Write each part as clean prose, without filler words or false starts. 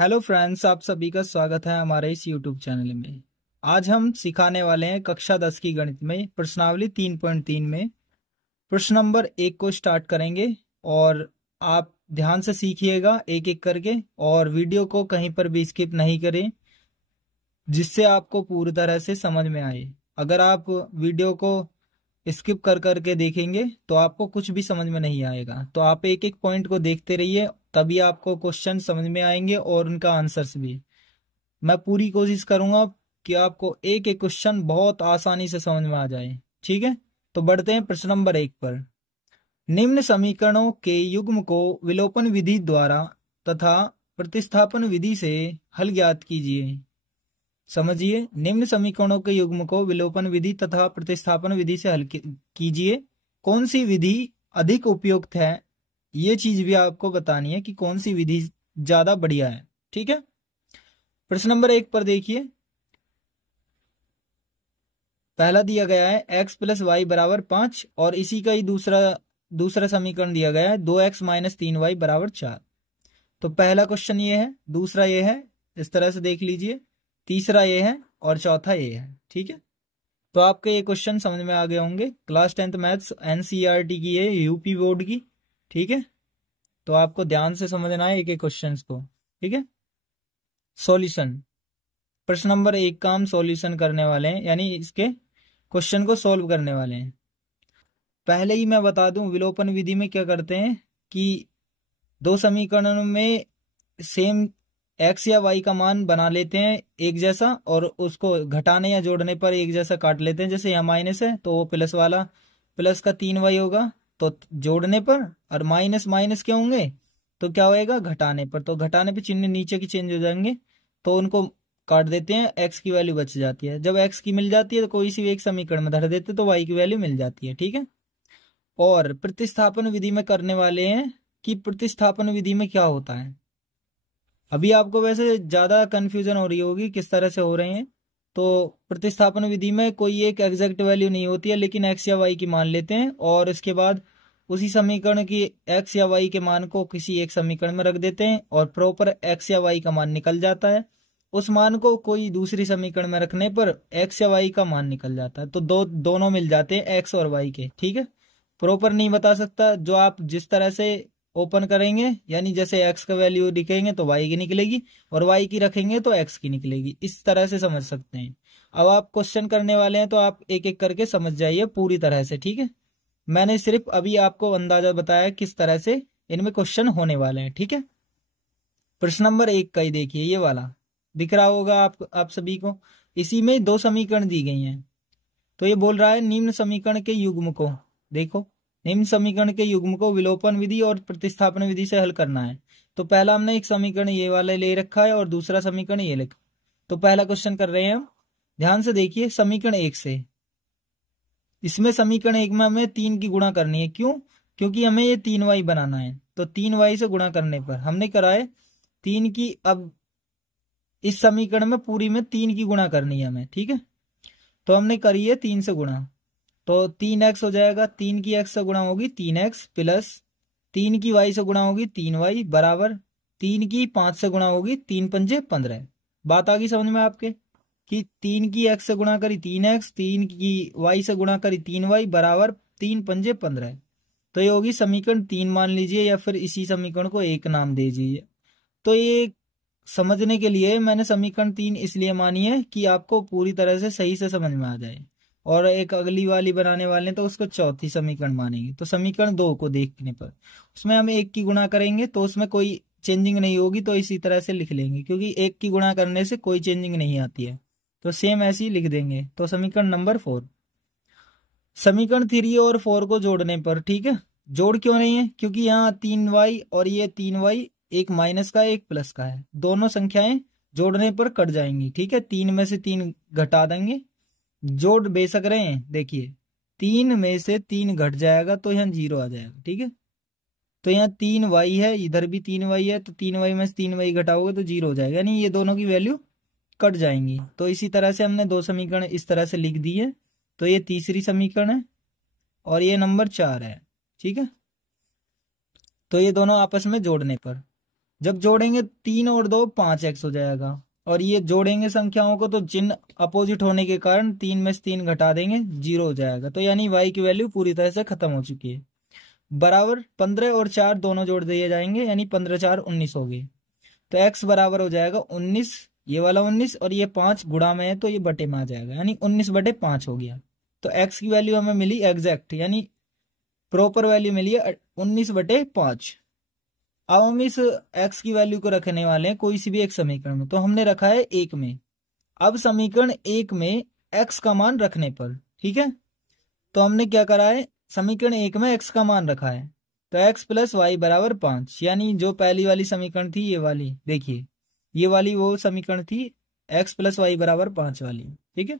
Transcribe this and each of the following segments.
Hello friends, आप सभी का स्वागत है हमारे इस यूट्यूब चैनल में। आज हम सिखाने वाले हैं कक्षा 10 की गणित में प्रश्नावली 3.3 में प्रश्न नंबर 1 को स्टार्ट करेंगे। और आप ध्यान से सीखिएगा एक एक करके, और वीडियो को कहीं पर भी स्किप नहीं करें, जिससे आपको पूरी तरह से समझ में आए। अगर आप वीडियो को स्किप कर करके देखेंगे तो आपको कुछ भी समझ में नहीं आएगा। तो आप एक एक पॉइंट को देखते रहिए, तभी आपको क्वेश्चन समझ में आएंगे और उनका आंसर्स भी। मैं पूरी कोशिश करूंगा कि आपको एक एक क्वेश्चन बहुत आसानी से समझ में आ जाए। ठीक है, तो बढ़ते हैं प्रश्न नंबर 1 पर। निम्न समीकरणों के युग्म को विलोपन विधि द्वारा तथा प्रतिस्थापन विधि से हल ज्ञात कीजिए। समझिए, निम्न समीकरणों के युग्म को विलोपन विधि तथा प्रतिस्थापन विधि से हल कीजिए। कौन सी विधि अधिक उपयुक्त है, ये चीज भी आपको बतानी है कि कौन सी विधि ज्यादा बढ़िया है। ठीक है, प्रश्न नंबर 1 पर देखिए। पहला दिया गया है x प्लस वाई बराबर 5, और इसी का ही दूसरा समीकरण दिया गया है 2x माइनस 3y बराबर 4। तो पहला क्वेश्चन ये है, दूसरा ये है, इस तरह से देख लीजिए, तीसरा ये है और चौथा ये है। ठीक है, तो आपके ये क्वेश्चन समझ में आ गए होंगे। क्लास 10th मैथ्स एनसीईआरटी की है, यूपी बोर्ड की। ठीक है, तो आपको ध्यान से समझना है एक एक क्वेश्चन को। ठीक है, सॉल्यूशन। प्रश्न नंबर 1 का हम सॉल्यूशन करने वाले हैं, यानी इसके क्वेश्चन को सॉल्व करने वाले हैं। पहले ही मैं बता दूं, विलोपन विधि में क्या करते हैं कि दो समीकरणों में सेम x या y का मान बना लेते हैं एक जैसा, और उसको घटाने या जोड़ने पर एक जैसा काट लेते हैं। जैसे यहाँ माइनस है तो वो प्लस वाला प्लस का 3y होगा तो जोड़ने पर, और माइनस माइनस क्या होंगे तो क्या होएगा घटाने पर। तो घटाने पर चिन्ह नीचे की चेंज हो जाएंगे, तो उनको काट देते हैं, x की वैल्यू बच जाती है। जब x की मिल जाती है तो कोई सी एक समीकरण में धर देते तो y की वैल्यू मिल जाती है। ठीक है, और प्रतिस्थापन विधि में करने वाले हैं कि प्रतिस्थापन विधि में क्या होता है। अभी आपको वैसे ज्यादा कंफ्यूजन हो रही होगी किस तरह से हो रहे हैं। तो प्रतिस्थापन विधि में कोई एक एग्जैक्ट वैल्यू नहीं होती है, लेकिन x या y की मान लेते हैं, और इसके बाद उसी समीकरण की x या y के मान को किसी एक समीकरण में रख देते हैं, और प्रॉपर x या y का मान निकल जाता है। उस मान को कोई दूसरी समीकरण में रखने पर x या y का मान निकल जाता है। तो दोनों मिल जाते हैं x और y के। ठीक है, प्रॉपर नहीं बता सकता, जो आप जिस तरह से ओपन करेंगे, यानी जैसे x का वैल्यू लिखेंगे तो y की निकलेगी, और y की रखेंगे तो x की निकलेगी। इस तरह से समझ सकते हैं। अब आप क्वेश्चन करने वाले हैं तो आप एक एक करके समझ जाइए पूरी तरह से। ठीक है, मैंने सिर्फ अभी आपको अंदाजा बताया किस तरह से इनमें क्वेश्चन होने वाले हैं। ठीक है, प्रश्न नंबर 1 का ही देखिए, ये वाला दिख रहा होगा आप सभी को। इसी में दो समीकरण दी गई हैं। तो ये बोल रहा है निम्न समीकरण के युग्म को, देखो, निम्न समीकरण के युग्म को विलोपन विधि और प्रतिस्थापन विधि से हल करना है। तो पहला हमने एक समीकरण ये वाला ले रखा है और दूसरा समीकरण ये लिखा। तो पहला क्वेश्चन कर रहे हैं हम, ध्यान से देखिए। समीकरण 1 से, इसमें समीकरण 1 में हमें 3 की गुणा करनी है। क्यों? क्योंकि हमें ये 3y बनाना है। तो 3y से गुणा करने पर हमने करा है 3 की, अब इस समीकरण में पूरी में 3 की गुणा करनी है हमें। ठीक है, तो हमने करी है 3 से गुणा, तो 3x हो जाएगा। 3 की x से गुणा होगी 3x, प्लस 3 की y से गुणा होगी 3y, बराबर 3 की 5 से गुणा होगी 3 पंजे 15। बात आ गई समझ में आपके कि 3 की x से गुणा करी 3x, 3 की y से गुणा करी 3y, बराबर 3 पंजे 15। तो ये होगी समीकरण 3 मान लीजिए, या फिर इसी समीकरण को एक नाम दे दीजिए। तो ये समझने के लिए मैंने समीकरण 3 इसलिए मानी है कि आपको पूरी तरह से सही से समझ में आ जाए। और एक अगली वाली बनाने वाले हैं तो उसको चौथी समीकरण मानेंगे। तो समीकरण 2 को देखने पर उसमें हम 1 की गुणा करेंगे तो उसमें कोई चेंजिंग नहीं होगी, तो इसी तरह से लिख लेंगे, क्योंकि 1 की गुणा करने से कोई चेंजिंग नहीं आती है, तो सेम ऐसे ही लिख देंगे। तो समीकरण नंबर 4, समीकरण 3 और 4 को जोड़ने पर, ठीक है, जोड़ क्यों नहीं है? क्योंकि यहाँ 3y और ये 3y, एक माइनस का एक प्लस का है, दोनों संख्याएं जोड़ने पर कट जाएंगी। ठीक है, 3 में से 3 घटा देंगे, जोड़ बेशक रहे हैं, देखिए 3 में से 3 घट जाएगा तो यहाँ 0 आ जाएगा। ठीक है, तो यहाँ 3y है, इधर भी 3y है, तो 3y में से 3y घटाओगे तो 0 हो जाएगा, यानी ये दोनों की वैल्यू कट जाएंगी। तो इसी तरह से हमने दो समीकरण इस तरह से लिख दिए। तो ये तीसरी समीकरण है और ये नंबर 4 है। ठीक है, तो ये दोनों आपस में जोड़ने पर, जब जोड़ेंगे 3 और 2 5x हो जाएगा, और ये जोड़ेंगे संख्याओं को तो चिन्ह अपोजिट होने के कारण 3 में से 3 घटा देंगे 0 हो जाएगा। तो यानी y की वैल्यू पूरी तरह से खत्म हो चुकी है। बराबर 15 और 4 दोनों जोड़ दिए जाएंगे, यानी 15 4 19 हो गए। तो x बराबर हो जाएगा 19, ये वाला 19 और ये 5 गुणा में है तो ये बटे में आ जाएगा, यानी 19/5 हो गया। तो x की वैल्यू हमें मिली एग्जैक्ट, यानी प्रॉपर वैल्यू मिली है 19/5। अब हम इस x की वैल्यू को रखने वाले हैं कोई सी भी एक समीकरण में, तो हमने रखा है 1 में। अब समीकरण 1 में x का मान रखने पर, ठीक है, तो हमने क्या करा है, समीकरण 1 में x का मान रखा है, तो x + y = 5, यानी जो पहली वाली समीकरण थी ये वाली, देखिए ये वाली वो समीकरण थी x + y = 5 वाली, ठीक है।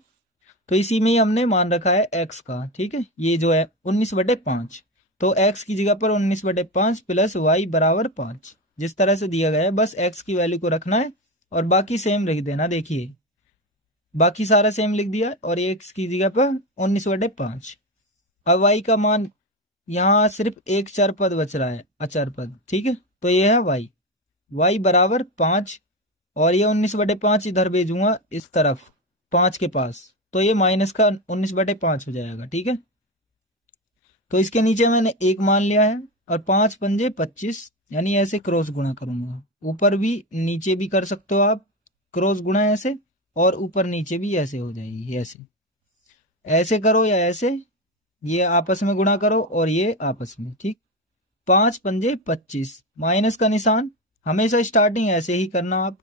तो इसी में ही हमने मान रखा है x का, ठीक है, ये जो है 19/5, तो x की जगह पर 19/5 + y = 5, जिस तरह से दिया गया है बस x की वैल्यू को रखना है और बाकी सेम लिख देना। देखिए बाकी सारा सेम लिख दिया और x की जगह पर 19/5। अब y का मान, यहाँ सिर्फ एक चर पद बच रहा है, अचर पद, ठीक है, तो ये है y = 5, और ये 19/5 इधर भेजूंगा इस तरफ 5 के पास, तो ये माइनस का 19/5 हो जाएगा, ठीक है। तो इसके नीचे मैंने 1 मान लिया है और 5 पंजे 25, यानी ऐसे क्रॉस गुणा करूंगा, ऊपर भी नीचे भी कर सकते हो आप क्रॉस गुणा ऐसे, और ऊपर नीचे भी ऐसे हो जाएगी, ऐसे ऐसे करो या ऐसे, ये आपस में गुणा करो और ये आपस में, ठीक। 5 पंजे 25, माइनस का निशान हमेशा स्टार्टिंग ऐसे ही करना, आप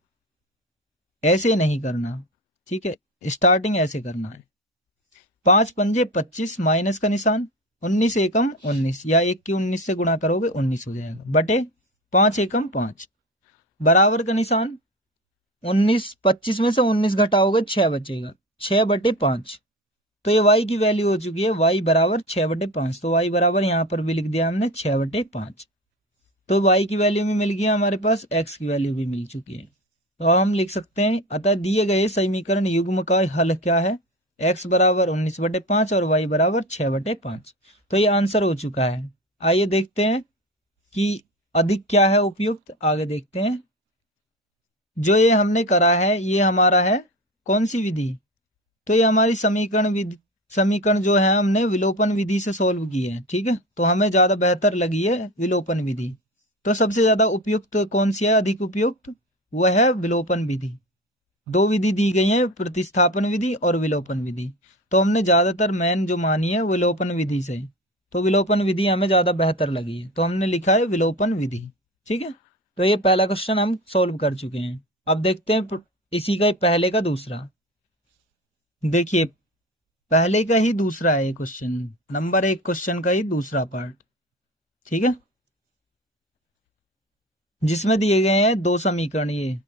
ऐसे नहीं करना, ठीक है, स्टार्टिंग ऐसे करना है। 5 पंजे 25, माइनस का निशान, 19 एकम 19, या 1 की 19 से गुणा करोगे 19 हो जाएगा, बटे 5 एकम 5, बराबर का निशान, 19 25 में से 19 घटाओगे 6 बचेगा, 6/5। तो ये y की वैल्यू हो चुकी है y = 6/5, तो y बराबर यहाँ पर भी लिख दिया हमने 6/5। तो y की वैल्यू भी मिल गया हमारे पास, x की वैल्यू भी मिल चुकी है। तो अब हम लिख सकते हैं, अतः दिए गए समीकरण युग्म का हल क्या है, x = 19/5 और y = 6/5। तो ये आंसर हो चुका है। आइए देखते हैं कि अधिक क्या है उपयुक्त, आगे देखते हैं। जो ये हमने करा है ये हमारा है कौन सी विधि, तो ये हमारी समीकरण जो है हमने विलोपन विधि से सोल्व की है, ठीक है, तो हमें ज्यादा बेहतर लगी है विलोपन विधि। तो सबसे ज्यादा उपयुक्त कौन सी है, अधिक उपयुक्त, वह है विलोपन विधि। 2 विधि दी गई है, प्रतिस्थापन विधि और विलोपन विधि, तो हमने ज्यादातर मैन जो मानी है विलोपन विधि से, तो विलोपन विधि हमें ज्यादा बेहतर लगी है, तो हमने लिखा है विलोपन विधि, ठीक है। तो ये पहला क्वेश्चन हम सोल्व कर चुके हैं। अब देखते हैं इसी का पहले का दूसरा। देखिए पहले का ही दूसरा है क्वेश्चन, नंबर 1 क्वेश्चन का ही दूसरा पार्ट, ठीक है, जिसमें दिए गए हैं 2 समीकरण ये,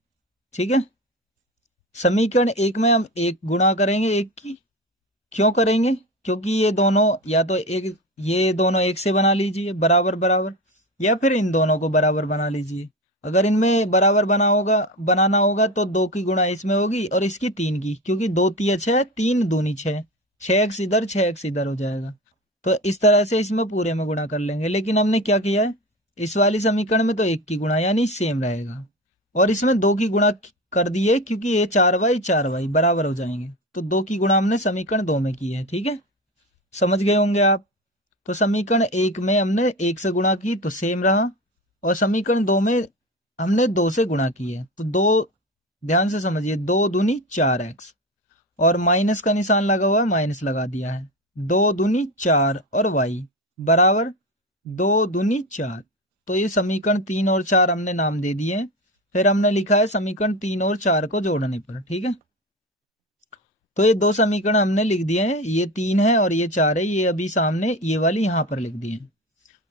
ठीक है। समीकरण 1 में हम 1 गुणा करेंगे 1 की, क्यों करेंगे, क्योंकि ये दोनों या तो एक, ये दोनों 1 से बना लीजिए बराबर बराबर, या फिर इन दोनों को बराबर बना लीजिए। अगर इनमें बराबर बनाना होगा तो 2 की गुणा इसमें होगी और इसकी 3 की, क्योंकि 2 तिया 6, 3 दूनी 6, 6x इधर 6x इधर हो जाएगा। तो इस तरह से इसमें पूरे में गुणा कर लेंगे, लेकिन हमने क्या किया है, इस वाली समीकरण में तो 1 की गुणा यानी सेम रहेगा, और इसमें 2 की गुणा कर दिए, क्योंकि ये 4y बराबर हो जाएंगे, तो 2 की गुणा हमने समीकरण 2 में की है, ठीक है, समझ गए होंगे आप। तो समीकरण 1 में हमने 1 से गुणा की तो सेम रहा, और समीकरण 2 में हमने 2 से गुणा की है, तो 2, ध्यान से समझिए, 2 दूनी 4x, और माइनस का निशान लगा हुआ है, माइनस लगा दिया है, 2 दूनी 4 और y बराबर 2 दूनी 4। तो ये समीकरण 3 और 4 हमने नाम दे दिए। फिर हमने लिखा है समीकरण 3 और 4 को जोड़ने पर, ठीक है। तो ये 2 समीकरण हमने लिख दिए हैं, ये 3 है और ये 4 है, ये अभी सामने ये वाली यहाँ पर लिख दिए हैं।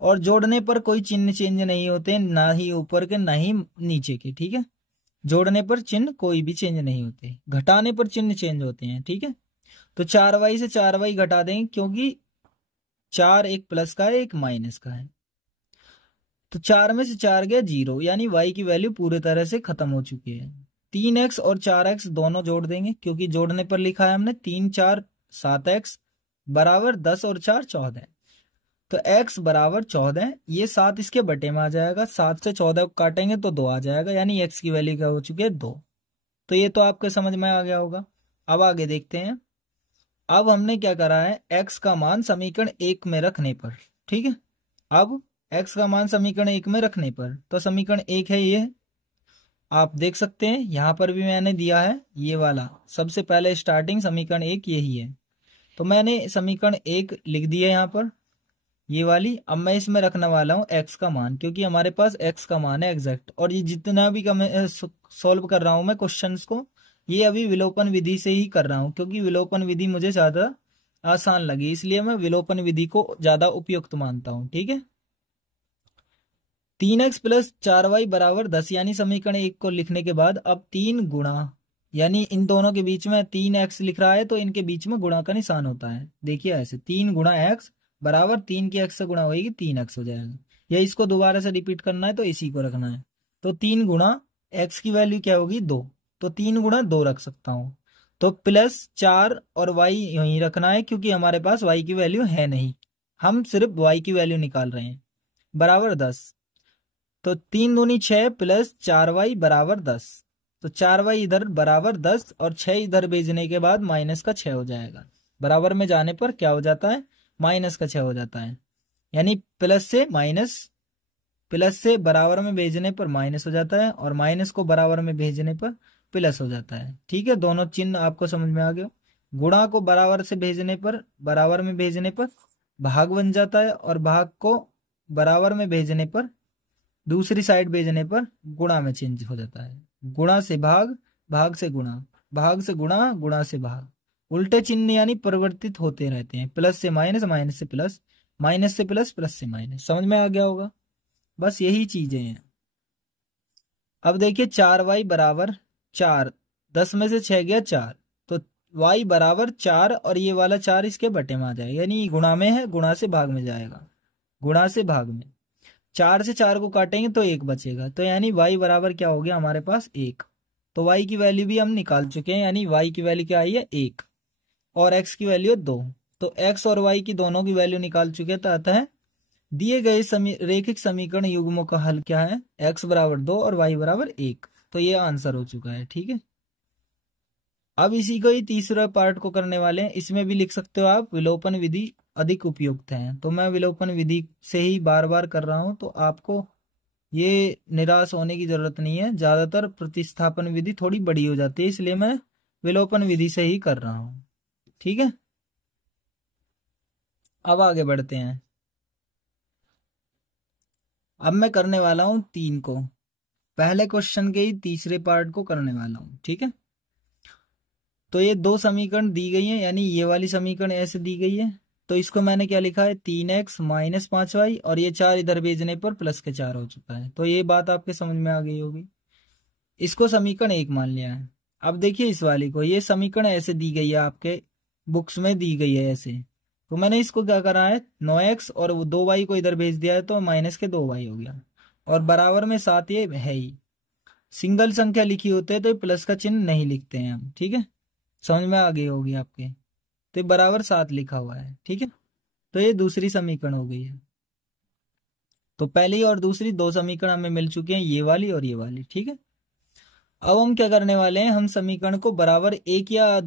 और जोड़ने पर कोई चिन्ह चेंज नहीं होते, ना ही ऊपर के ना ही नीचे के, ठीक है। जोड़ने पर चिन्ह कोई भी चेंज नहीं होते, घटाने पर चिन्ह चेंज होते हैं, ठीक है। तो 4y से 4y घटा देंगे, क्योंकि 4 एक प्लस का है एक माइनस का है, तो 4 में से 4 गया 0, यानी y की वैल्यू पूरी तरह से खत्म हो चुकी है। 3x और 4x दोनों जोड़ देंगे, क्योंकि जोड़ने पर लिखा है हमने 3 4 7x बराबर 10 और 4 14। तो x बराबर 14, ये 7 इसके बटे में आ जाएगा, 7 से 14 को काटेंगे तो 2 आ जाएगा, यानी x की वैल्यू क्या हो चुकी है 2। तो ये तो आपके समझ में आ गया होगा। अब आगे देखते हैं। अब हमने क्या करा है, x का मान समीकरण 1 में रखने पर, ठीक है, अब x का मान समीकरण 1 में रखने पर, तो समीकरण 1 है ये, आप देख सकते हैं यहां पर भी मैंने दिया है ये वाला, सबसे पहले स्टार्टिंग समीकरण 1 यही है। तो मैंने समीकरण 1 लिख दिया यहाँ पर, ये वाली। अब मैं इसमें रखने वाला हूँ x का मान, क्योंकि हमारे पास x का मान है एग्जैक्ट। और ये जितना भी सॉल्व कर रहा हूं मैं क्वेश्चंस को, ये अभी विलोपन विधि से ही कर रहा हूं, क्योंकि विलोपन विधि मुझे ज्यादा आसान लगी, इसलिए मैं विलोपन विधि को ज्यादा उपयुक्त मानता हूं, ठीक है। 3x प्लस 4y बराबर 10, यानी समीकरण 1 को लिखने के बाद अब 3 गुणा, यानी इन दोनों के बीच में 3x लिख रहा है तो इनके बीच में गुणा का निशान होता है। देखिए ऐसे 3 गुणा x बराबर 3 की x से गुणा होगी 3x हो जाएगा, या इसको दोबारा से रिपीट करना है तो इसी को रखना है। तो 3 गुणा x की वैल्यू क्या होगी 2, तो 3 गुणा 2 रख सकता हूं। तो प्लस 4 और y यहीं रखना है, क्योंकि हमारे पास y की वैल्यू है नहीं, हम सिर्फ y की वैल्यू निकाल रहे हैं, बराबर 10। तो 3 दूनी 6 प्लस 4y बराबर 10, तो 4y इधर बराबर 10 और 6 इधर भेजने के बाद माइनस का 6 हो जाएगा, बराबर में जाने पर क्या हो जाता है माइनस का 6 हो जाता है, यानी प्लस से माइनस, प्लस से बराबर में भेजने पर माइनस हो जाता है और माइनस को बराबर में भेजने पर प्लस हो जाता है, ठीक है। दोनों चिन्ह आपको समझ में आ गया। गुणा को बराबर से भेजने पर, बराबर में भेजने पर भाग बन जाता है, और भाग को बराबर में भेजने पर, दूसरी साइड भेजने पर गुणा में चेंज हो जाता है। गुणा से भाग, भाग से गुणा, भाग से गुणा, गुणा से भाग, उल्टे चिन्ह यानी परिवर्तित होते रहते हैं, प्लस से माइनस, माइनस से प्लस, माइनस से प्लस, प्लस से माइनस। समझ में आ गया होगा, बस यही चीजें हैं। अब देखिए 4y बराबर 4, 10 में से 6 गया 4, तो y बराबर 4 और ये वाला 4 इसके बटे में आ जाएगा, यानी गुणा में है, गुणा से भाग में जाएगा, गुणा से भाग में। 4 से 4 को काटेंगे तो 1 बचेगा, तो यानी y बराबर क्या हो गया हमारे पास 1। तो y की वैल्यू भी हम निकाल चुके हैं, यानी y की वैल्यू क्या आई है 1 और x की वैल्यू है 2। तो x और y की दोनों की वैल्यू निकाल चुके हैं, तो आता है दिए गए रेखिक समीकरण युग्मों का हल क्या है, x बराबर 2 और y बराबर 1। तो ये आंसर हो चुका है, ठीक है। अब इसी को ही तीसरा पार्ट को करने वाले हैं, इसमें भी लिख सकते हो आप विलोपन विधि अधिक उपयुक्त है, तो मैं विलोपन विधि से ही बार बार कर रहा हूं, तो आपको ये निराश होने की जरूरत नहीं है। ज्यादातर प्रतिस्थापन विधि थोड़ी बड़ी हो जाती है, इसलिए मैं विलोपन विधि से ही कर रहा हूं, ठीक है। अब आगे बढ़ते हैं। अब मैं करने वाला हूं 3 को, पहले क्वेश्चन के ही तीसरे पार्ट को करने वाला हूं, ठीक है। तो ये 2 समीकरण दी गई है, यानी ये वाली समीकरण ऐसे दी गई है, तो इसको मैंने क्या लिखा है 3x माइनस 5y, और ये 4 इधर भेजने पर प्लस के 4 हो चुका है। तो ये बात आपके समझ में आ गई होगी, इसको समीकरण 1 मान लिया है। अब देखिए इस वाली को, ये समीकरण ऐसे दी गई है, आपके बुक्स में दी गई है ऐसे, तो मैंने इसको क्या करा है 9x और 2y को इधर भेज दिया है, तो माइनस के 2y हो गया, और बराबर में 7 ये है ही। सिंगल संख्या लिखी होते है तो प्लस का चिन्ह नहीं लिखते हैं हम, ठीक है, समझ में आ गई होगी आपके। तो बराबर 7 लिखा हुआ है, ठीक है। तो ये दूसरी समीकरण हो गई है। तो पहली और दूसरी 2 समीकरण हमें मिल चुके हैं, ये वाली और ये वाली, ठीक है। अब हम क्या करने वाले हैं, हम समीकरण को बराबर एक या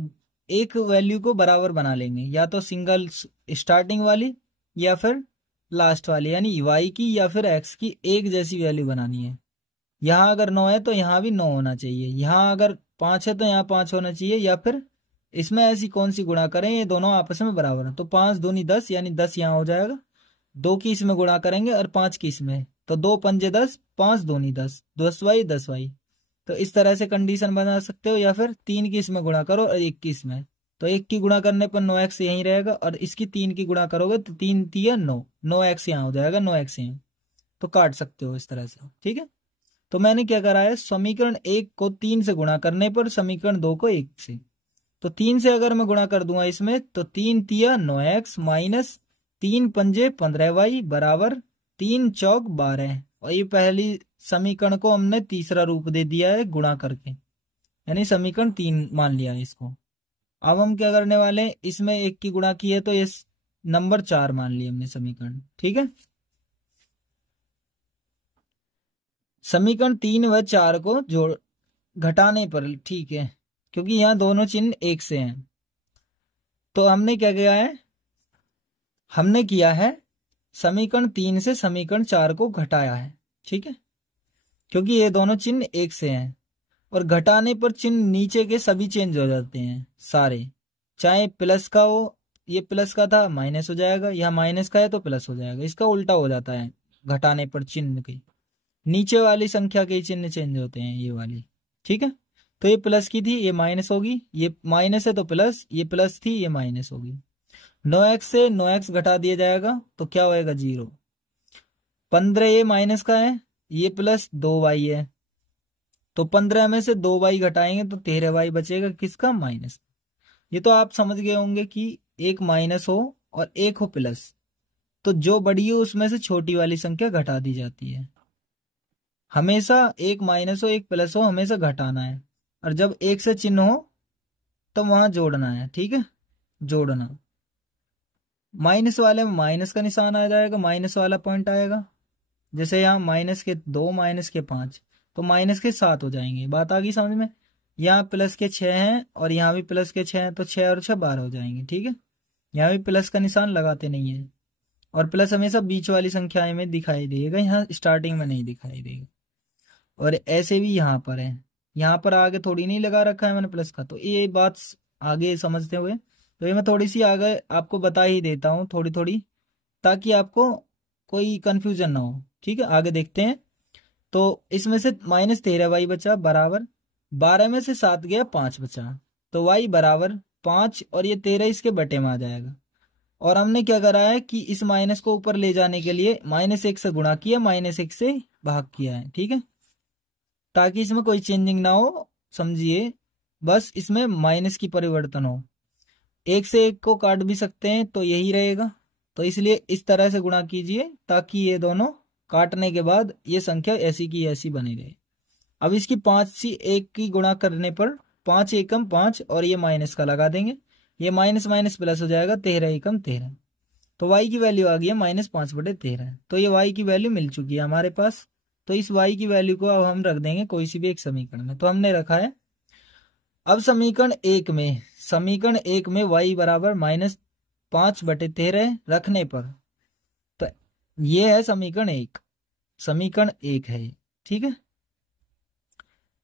एक वैल्यू को बराबर बना लेंगे, या तो सिंगल स्टार्टिंग वाली या फिर लास्ट वाली, यानी y की या फिर x की एक जैसी वैल्यू बनानी है। यहाँ अगर 9 है तो यहाँ भी 9 होना चाहिए, यहाँ अगर 5 है तो यहाँ 5 होना चाहिए, या फिर इसमें ऐसी कौन सी गुणा करें ये दोनों आपस में बराबर है। तो 5 दूनी 10, यानी 10 यहाँ हो जाएगा, 2 की इसमें गुणा करेंगे और 5 की इसमें, तो 2 पंजे 10, 5 दूनी 10, 10y 10y। तो इस तरह से कंडीशन बना सकते हो, या फिर 3 की इसमें गुणा करो और 1 की इसमें, तो 1 की गुणा करने पर 9x यहीं रहेगा, और इसकी 3 की गुणा करोगे तो 3 3 9, 9x यहाँ हो जाएगा, 9x यहाँ, तो काट सकते हो इस तरह से, ठीक है। तो मैंने क्या करा है, समीकरण 1 को 3 से गुणा करने पर समीकरण 2 को 1 से, तो 3 से अगर मैं गुणा कर दूंगा इसमें, तो 3 तिया 9x माइनस 3 पंजे 15y बराबर 3 चौक 12। और ये पहली समीकरण को हमने तीसरा रूप दे दिया है गुणा करके, यानी समीकरण 3 मान लिया है इसको। अब हम क्या करने वाले हैं, इसमें 1 की गुणा की है तो ये नंबर 4 मान लिया हमने समीकरण, ठीक है। समीकरण 3 व 4 को जोड़ घटाने पर, ठीक है, क्योंकि यहाँ दोनों चिन्ह एक से हैं, तो हमने क्या किया है, हमने किया है समीकरण 3 से समीकरण 4 को घटाया है, ठीक है, क्योंकि ये दोनों चिन्ह एक से हैं। और घटाने पर चिन्ह नीचे के सभी चेंज हो जाते हैं सारे, चाहे प्लस का हो, ये प्लस का था माइनस हो जाएगा, यहाँ माइनस का है तो प्लस हो जाएगा, इसका उल्टा हो जाता है घटाने पर चिन्ह के, नीचे वाली संख्या के चिन्ह चेंज होते हैं ये वाली, ठीक है। तो ये प्लस की थी, ये माइनस होगी, ये माइनस है तो प्लस, ये प्लस थी, ये माइनस होगी। 9x से 9x घटा दिया जाएगा तो क्या होएगा 0। 15 ये माइनस का है, ये प्लस 2y है, तो 15 में से 2y घटाएंगे तो 13y बचेगा, किसका, माइनस। ये तो आप समझ गए होंगे कि एक माइनस हो और एक हो प्लस, तो जो बड़ी हो उसमें से छोटी वाली संख्या घटा दी जाती है। हमेशा एक माइनस हो एक प्लस हो हमेशा घटाना है, और जब एक से चिन्ह हो तो वहां जोड़ना है, ठीक है, जोड़ना। माइनस वाले में माइनस का निशान आ जाएगा, माइनस वाला पॉइंट आएगा, जैसे यहाँ माइनस के 2 माइनस के 5 तो माइनस के 7 हो जाएंगे, बात आ गई समझ में। यहाँ प्लस के 6 हैं और यहाँ भी प्लस के 6 हैं, तो 6 और 6 12 हो जाएंगे, ठीक है। यहाँ भी प्लस का निशान लगाते नहीं है, और प्लस हमेशा बीच वाली संख्याएं में दिखाई देगा, यहाँ स्टार्टिंग में नहीं दिखाई देगा। और ऐसे भी यहाँ पर है, यहाँ पर आगे थोड़ी नहीं लगा रखा है मैंने प्लस का, तो ये बात आगे समझते हुए तो ये मैं थोड़ी सी आगे आपको बता ही देता हूँ थोड़ी थोड़ी, ताकि आपको कोई कंफ्यूजन ना हो, ठीक है। आगे देखते हैं, तो इसमें से -13y बचा बराबर 12 में से 7 गया 5 बचा, तो y बराबर 5 और ये 13 इसके बटे में आ जाएगा। और हमने क्या करा है कि इस माइनस को ऊपर ले जाने के लिए -1 से गुणा किया, -1 से भाग किया है, ठीक है, ताकि इसमें कोई चेंजिंग ना हो, समझिए, बस इसमें माइनस की परिवर्तन हो। एक से एक को काट भी सकते हैं तो यही रहेगा, तो इसलिए इस तरह से गुणा कीजिए ताकि ये दोनों काटने के बाद ये संख्या ऐसी की ऐसी बनी रहे। अब इसकी 5 सी एक की गुणा करने पर 5 एकम 5 और ये माइनस का लगा देंगे, ये माइनस माइनस प्लस हो जाएगा, 13 एकम 13, तो y की वैल्यू आ गई है -5/13। तो ये y की वैल्यू मिल चुकी है हमारे पास, तो इस y की वैल्यू को अब हम रख देंगे कोई सी भी एक समीकरण में, तो हमने रखा है। अब समीकरण 1 में y बराबर -5/13 रखने पर, तो ये है समीकरण एक है, ठीक है।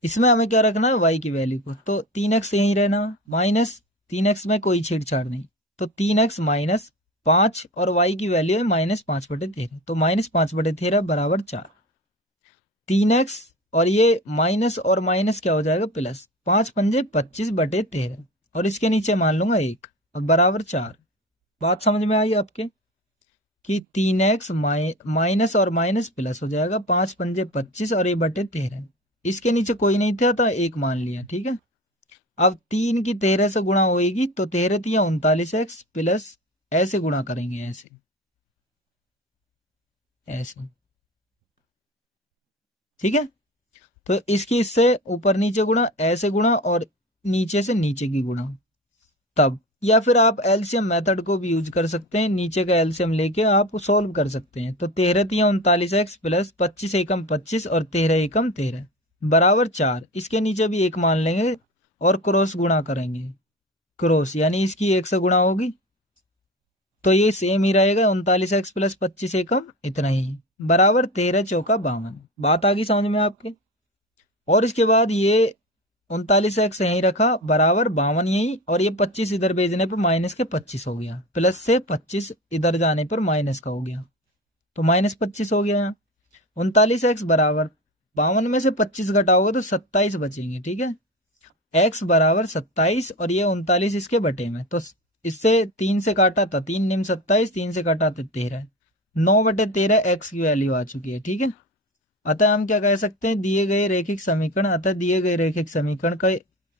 इसमें हमें क्या रखना है, y की वैल्यू को, तो 3x यही रहना, -3x में कोई छेड़छाड़ नहीं, तो 3x -5 और y की वैल्यू है -5/13, तो -5/13 बराबर 4। 3x और ये माइनस और माइनस क्या हो जाएगा, प्लस, 5 पंजे 25/13 और इसके नीचे मान लूंगा 1 और बराबर 4। बात समझ में आई आपके कि 3x माइनस और माइनस प्लस हो जाएगा, 5 पंजे 25 और ये बटे 13, इसके नीचे कोई नहीं था तो 1 मान लिया, ठीक है। अब 3 की 13 से गुणा होगी तो 13 या 39x प्लस, ऐसे गुणा करेंगे, ऐसे ऐसे, ठीक है। तो इसकी इससे ऊपर नीचे गुणा, ऐसे गुणा और नीचे से नीचे की गुणा, तब, या फिर आप एलसीएम मेथड को भी यूज कर सकते हैं, नीचे का एलसीएम लेके आप सोल्व कर सकते हैं। तो 13 या 39x प्लस 25 एकम 25 और 13 एकम 13 बराबर 4, इसके नीचे भी 1 मान लेंगे और क्रॉस गुणा करेंगे, क्रॉस यानी इसकी 1 से गुणा होगी तो ये सेम ही रहेगा, 39x प्लस 25 एकम इतना ही बराबर 13 चौका 52। बात आ गई समझ में आपके। और इसके बाद ये 39x यहीं रखा बराबर 52 यही, और ये 25 इधर भेजने पर माइनस के 25 हो गया, प्लस से 25 इधर जाने पर माइनस का हो गया, तो -25 हो गया। 39x बराबर 52 में से 25 घटाओगे तो 27 बचेंगे, ठीक है, x बराबर 27 और ये 39 इसके बटे में, तो इससे 3 से काटा था 3 निम 27, 3 से काटा था 13, 9/13 x की वैल्यू आ चुकी है, ठीक है। अतः हम क्या कह सकते हैं, दिए गए रैखिक समीकरण का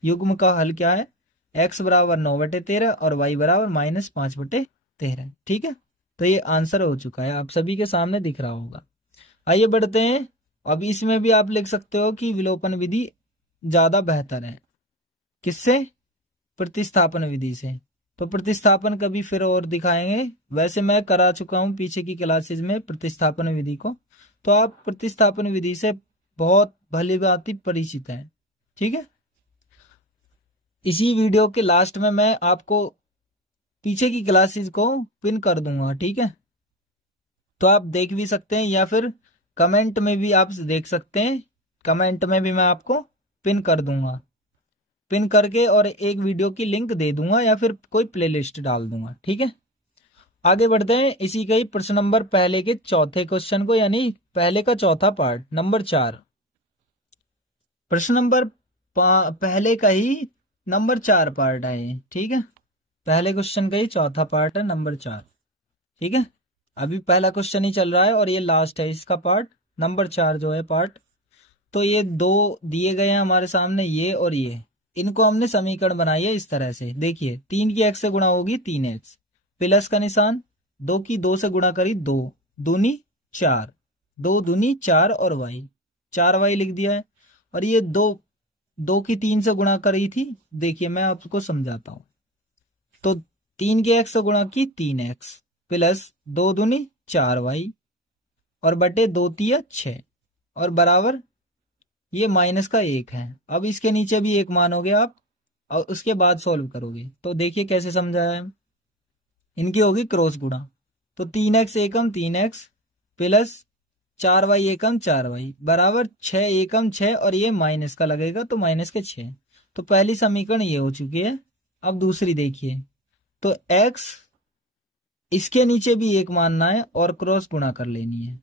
युग्म का हल क्या है, x बराबर 9/13 और y बराबर -5/13, ठीक है। तो ये आंसर हो चुका है, आप सभी के सामने दिख रहा होगा। आइए बढ़ते हैं, अब इसमें भी आप लिख सकते हो कि विलोपन विधि ज्यादा बेहतर है, किससे, प्रतिस्थापन विधि से। तो प्रतिस्थापन कभी फिर और दिखाएंगे, वैसे मैं करा चुका हूं पीछे की क्लासेस में प्रतिस्थापन विधि को, तो आप प्रतिस्थापन विधि से बहुत भली भांति परिचित हैं। ठीक है, इसी वीडियो के लास्ट में मैं आपको पीछे की क्लासेस को पिन कर दूंगा। ठीक है, तो आप देख भी सकते हैं या फिर कमेंट में भी आप देख सकते हैं, कमेंट में भी मैं आपको पिन कर दूंगा, पिन करके और एक वीडियो की लिंक दे दूंगा या फिर कोई प्लेलिस्ट डाल दूंगा। ठीक है, आगे बढ़ते हैं इसी का ही प्रश्न नंबर पहले के चौथे क्वेश्चन को, यानी पहले का चौथा पार्ट नंबर 4। प्रश्न नंबर पहले का ही नंबर 4 पार्ट है। ठीक है, पहले क्वेश्चन का ही चौथा पार्ट है नंबर 4। ठीक है, अभी पहला क्वेश्चन ही चल रहा है और ये लास्ट है इसका पार्ट नंबर 4 जो है पार्ट। तो ये दो दिए गए हैं हमारे सामने, ये और ये, इनको हमने समीकरण बनाई है इस तरह से। देखिए 3 की x से गुणा होगी 3x, प्लस का निशान, 2 की 2 से गुणा करी 2 दूनी 4, 2 दूनी 4 और y 4y लिख दिया है। और ये 2 की 3 से गुणा करी थी, देखिए मैं आपको समझाता हूं। तो 3 के x से गुणा की 3x प्लस 2 दूनी 4y और बटे 2 तिया 6 और बराबर ये माइनस का 1 है। अब इसके नीचे भी एक मानोगे आप और उसके बाद सॉल्व करोगे तो देखिए कैसे समझाया है। इनकी होगी क्रॉस गुणा, तो 3x एकम 3x प्लस 4y एकम 4y बराबर 6 एकम 6 और ये माइनस का लगेगा तो माइनस के 6। तो पहली समीकरण ये हो चुकी है। अब दूसरी देखिए, तो x इसके नीचे भी एक मानना है और क्रॉस गुणा कर लेनी है।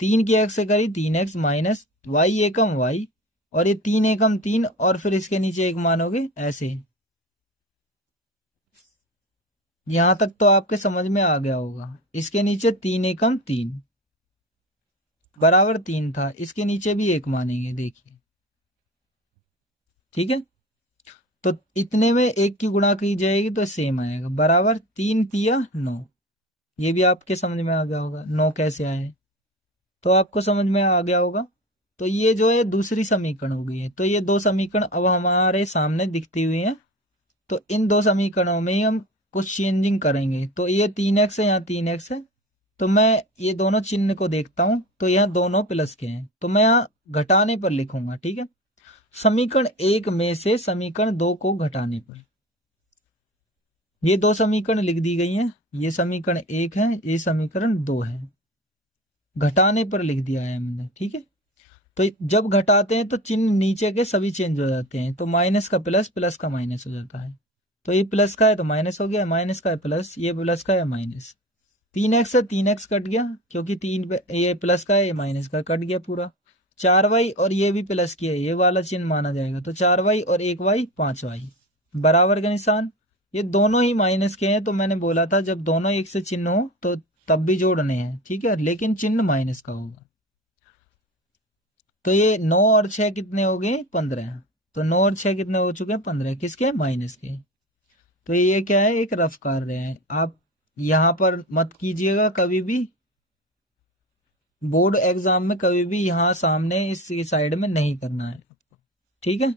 3 की x से करी 3x माइनस y एकम y और ये 3 एकम 3 और फिर इसके नीचे एक मानोगे ऐसे। यहां तक तो आपके समझ में आ गया होगा। इसके नीचे 3 एकम 3 बराबर 3 था, इसके नीचे भी एक मानेंगे देखिए। ठीक है, तो इतने में एक की गुणा की जाएगी तो सेम आएगा बराबर 3 तिया 9। ये भी आपके समझ में आ गया होगा 9 कैसे आए, तो आपको समझ में आ गया होगा। तो ये जो है दूसरी समीकरण हो गई है। तो ये दो समीकरण अब हमारे सामने दिखती हुई है। तो इन दो समीकरणों में ही हम कुछ चेंजिंग करेंगे। तो ये 3x है, यहाँ 3x है, तो मैं ये दोनों चिन्ह को देखता हूं तो यहाँ दोनों प्लस के हैं, तो मैं यहाँ घटाने पर लिखूंगा। ठीक है, समीकरण 1 में से समीकरण 2 को घटाने पर ये दो समीकरण लिख दी गई हैं। ये समीकरण 1 है, ये समीकरण 2 है, घटाने पर लिख दिया है हमने। ठीक है, तो जब घटाते हैं तो चिन्ह नीचे के सभी चेंज हो जाते हैं। तो माइनस का प्लस, प्लस का माइनस हो जाता है। तो ये प्लस का है तो माइनस हो गया, माइनस का है प्लस, ये प्लस का है माइनस। 3x से 3x कट गया क्योंकि ये प्लस का है, ये माइनस का कट गया पूरा। 4y और ये भी प्लस की है, ये वाला चिन्ह माना जाएगा। तो 4y और 1y 5y बराबर का निशान। ये दोनों ही माइनस के हैं, तो मैंने बोला था जब दोनों एक से चिन्ह हो तो तब भी जोड़ने हैं। ठीक है, लेकिन चिन्ह माइनस का होगा। तो ये 9 और 6 कितने हो गए 15। तो 9 और 6 कितने हो चुके हैं 15, किसके माइनस के। तो ये क्या है, एक रफ कार्य है। आप यहां पर मत कीजिएगा कभी भी, बोर्ड एग्जाम में कभी भी यहां सामने इस साइड में नहीं करना है। ठीक है,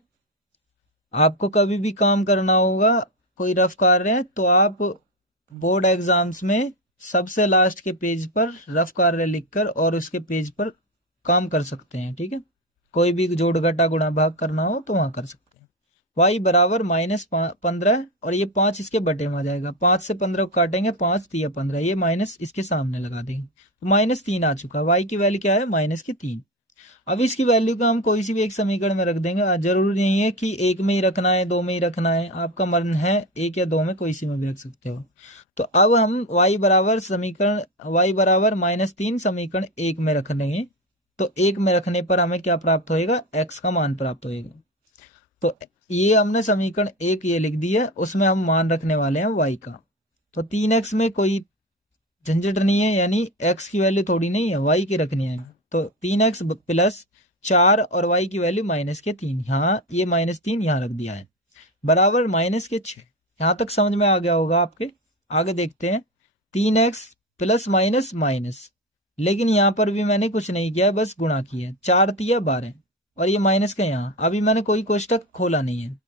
आपको कभी भी काम करना होगा कोई रफ कार्य है तो आप बोर्ड एग्जाम्स में सबसे लास्ट के पेज पर रफ कार्य लिखकर और उसके पेज पर काम कर सकते हैं। ठीक है, कोई भी जोड़ घटा गुणा भाग करना हो तो वहां कर सकते हैं। y बराबर -15 और ये 5 इसके बटे में आ जाएगा। 5 से 15 को काटेंगे, 5 तिया 15, ये माइनस इसके सामने लगा देंगे तो -3 आ चुका। y की वैल्यू क्या है -3। अब इसकी वैल्यू को हम कोई सी भी एक समीकरण में रख देंगे। जरूरी नहीं है कि एक में ही रखना है, दो में ही रखना है, आपका मन है एक या दो में, कोई सी में भी रख सकते हो। तो अब हम y बराबर -3 समीकरण 1 में रख देंगे। तो 1 में रखने पर हमें क्या प्राप्त होएगा, x का मान प्राप्त होएगा। तो ये हमने समीकरण 1 ये लिख दी है, उसमें हम मान रखने वाले हैं y का। तो 3x में कोई झंझट नहीं है, यानी x की वैल्यू थोड़ी नहीं है, y की रखनी है। तो 3x प्लस 4 और y की वैल्यू -3, यहाँ ये -3 यहाँ रख दिया है बराबर -6। यहाँ तक समझ में आ गया होगा आपके। आगे देखते हैं 3x प्लस माइनस माइनस, लेकिन यहाँ पर भी मैंने कुछ नहीं किया, बस गुणा किया। 4 तिया 12 और ये माइनस का यहाँ, अभी मैंने कोई कोष्टक खोला नहीं है।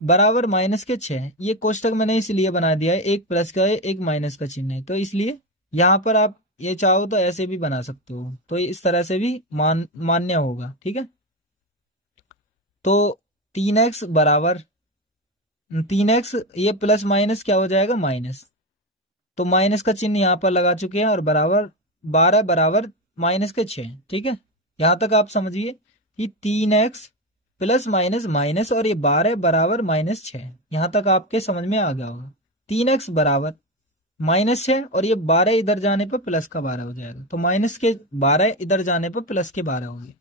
बराबर माइनस के 6। ये कोष्टक मैंने इसलिए बना दिया है, एक प्लस का है एक माइनस का चिन्ह है, तो इसलिए यहाँ पर आप ये चाहो तो ऐसे भी बना सकते हो, तो इस तरह से भी मान्य होगा। ठीक है, तो 3x बराबर 3x, ये प्लस माइनस क्या हो जाएगा माइनस, तो माइनस का चिन्ह यहाँ पर लगा चुके हैं, और बराबर 12 बराबर माइनस के 6। ठीक है, यहाँ तक आप समझिए कि 3x प्लस माइनस माइनस और ये 12 बराबर माइनस 6, यहाँ तक आपके समझ में आ गया होगा। 3x बराबर माइनस 6 और ये 12 इधर जाने पर प्लस का 12 हो जाएगा, तो माइनस के 12 इधर जाने पर प्लस के 12 हो गए,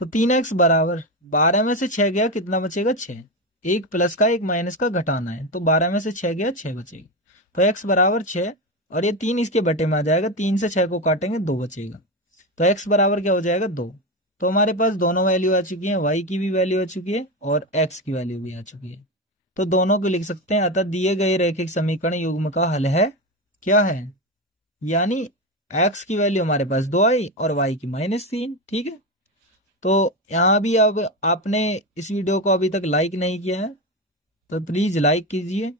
तो 3x बराबर 12 में से 6 गया, कितना बचेगा 6, एक प्लस का एक माइनस का घटाना है, तो 12 में से 6 गया 6 बचेगा, तो x बराबर 6 और ये 3 इसके बटे में आ जाएगा, 3 से 6 को काटेंगे 2 बचेगा, तो x बराबर क्या हो जाएगा 2। तो हमारे पास दोनों वैल्यू आ चुकी है, y की भी वैल्यू आ चुकी है और x की वैल्यू भी आ चुकी है, तो दोनों को लिख सकते हैं। अतः दिए गए रैखिक समीकरण युग्म का हल है क्या है, यानी x की वैल्यू हमारे पास 2 आई और y की -3। ठीक है, तो यहाँ भी अब आपने इस वीडियो को अभी तक लाइक नहीं किया है तो प्लीज लाइक कीजिए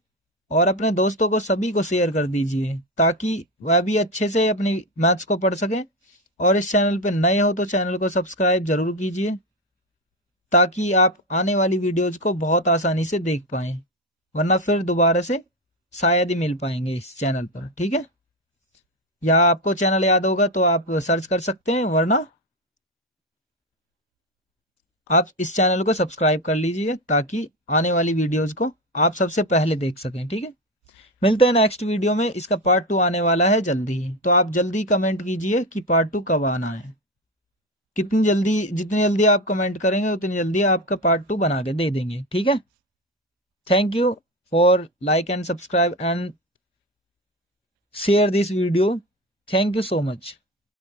और अपने दोस्तों को सभी को शेयर कर दीजिए, ताकि वह भी अच्छे से अपनी मैथ्स को पढ़ सकें। और इस चैनल पर नए हो तो चैनल को सब्सक्राइब जरूर कीजिए, ताकि आप आने वाली वीडियोज को बहुत आसानी से देख पाएं, वरना फिर दोबारा से शायद ही मिल पाएंगे इस चैनल पर। ठीक है, या आपको चैनल याद होगा तो आप सर्च कर सकते हैं, वरना आप इस चैनल को सब्सक्राइब कर लीजिए ताकि आने वाली वीडियोस को आप सबसे पहले देख सकें। ठीक है, मिलते हैं नेक्स्ट वीडियो में, इसका पार्ट 2 आने वाला है जल्दी ही, तो आप जल्दी कमेंट कीजिए कि पार्ट 2 कब आना है। कितनी जल्दी, जितनी जल्दी आप कमेंट करेंगे उतनी जल्दी आपका पार्ट 2 बना के दे देंगे। ठीक है, thank you for like and subscribe and share this video, thank you so much.